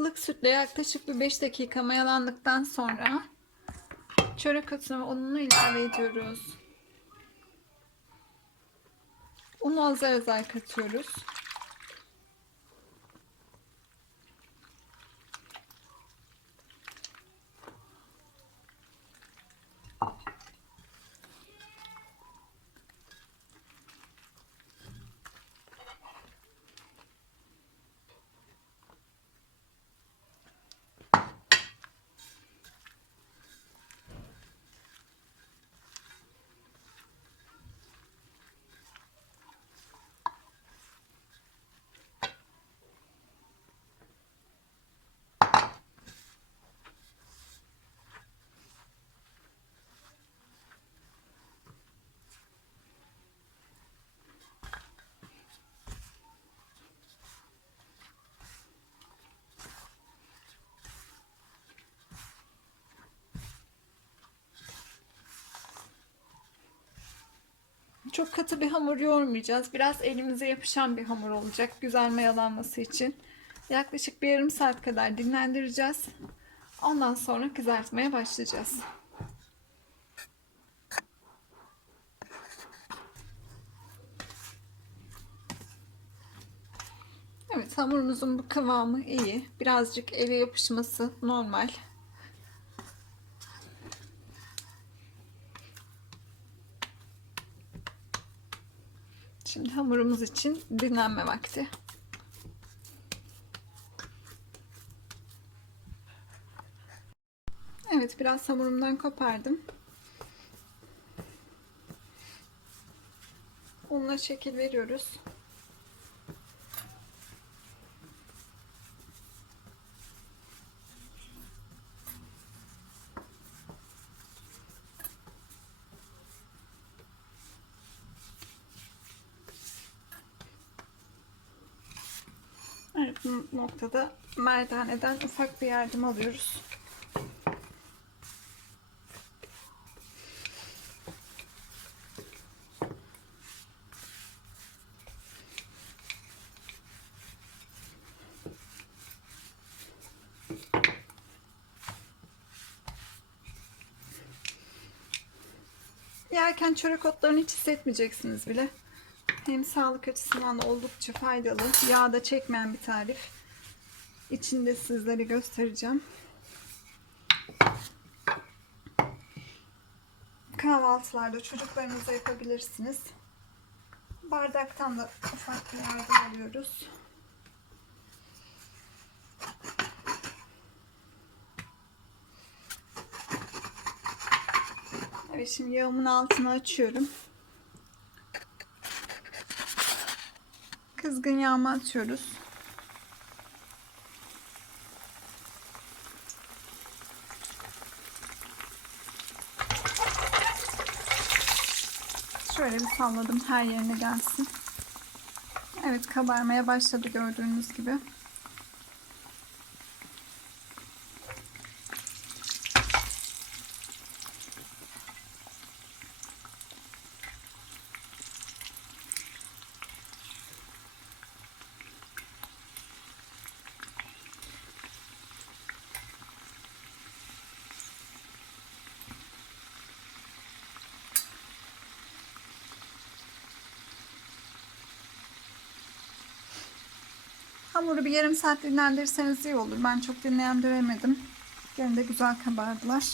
ılık sütle yaklaşık bir 5 dakika mayalandıktan sonra çörek otunu ve ununu ilave ediyoruz. Unu azar azar katıyoruz. Çok katı bir hamur yoğurmayacağız. Biraz elimize yapışan bir hamur olacak güzel mayalanması için. Yaklaşık bir yarım saat kadar dinlendireceğiz. Ondan sonra kızartmaya başlayacağız. Evet hamurumuzun bu kıvamı iyi. Birazcık ele yapışması normal. Şimdi hamurumuz için dinlenme vakti. Evet biraz hamurumdan kopardım. Unla şekil veriyoruz. Bu noktada merdaneden ufak bir yardım alıyoruz. Yerken çörek otlarını hiç hissetmeyeceksiniz bile. Hem sağlık açısından da oldukça faydalı. Yağda çekmeyen bir tarif. İçinde sizlere göstereceğim. Kahvaltılarda çocuklarınıza yapabilirsiniz. Bardaktan da ufak bir yardım alıyoruz. Evet şimdi yağımın altını açıyorum. Kızgın yağımı atıyoruz. Şöyle bir salladım her yerine gelsin. Evet kabarmaya başladı gördüğünüz gibi. Hamuru bir yarım saat dinlendirirseniz iyi olur. Ben çok dinlendiremedim. Gene de güzel kabardılar.